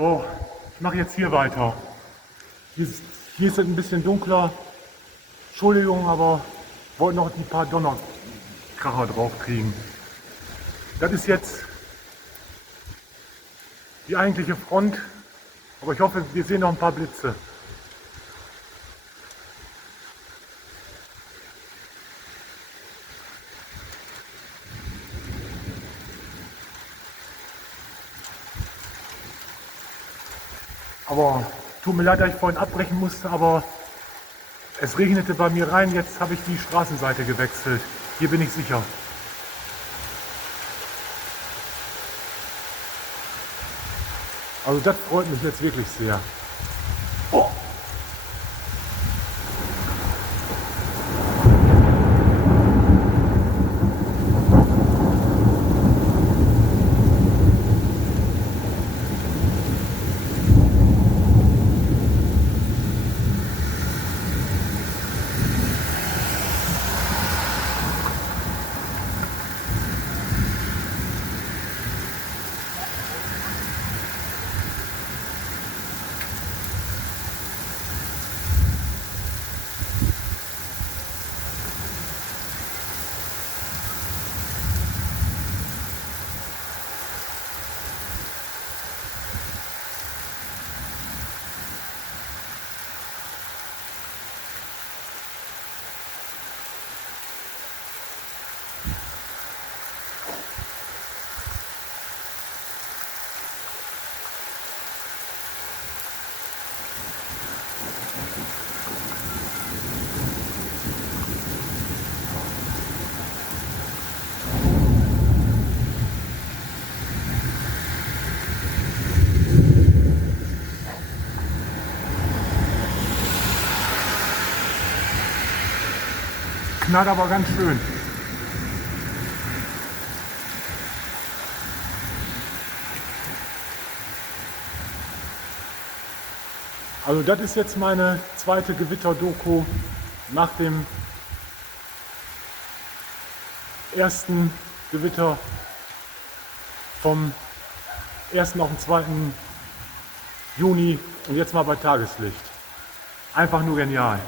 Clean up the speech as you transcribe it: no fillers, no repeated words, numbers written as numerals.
So, ich mache jetzt hier weiter. Hier ist es ein bisschen dunkler. Entschuldigung, aber ich wollte noch die paar Donnerkracher drauf kriegen. Das ist jetzt die eigentliche Front, aber ich hoffe, wir sehen noch ein paar Blitze. Aber tut mir leid, dass ich vorhin abbrechen musste, aber es regnete bei mir rein. Jetzt habe ich die Straßenseite gewechselt. Hier bin ich sicher. Also das freut mich jetzt wirklich sehr. Oh. Knallt aber ganz schön. Also das ist jetzt meine zweite Gewitter-Doku nach dem ersten Gewitter vom 1. auf den 2. Juni und jetzt mal bei Tageslicht. Einfach nur genial.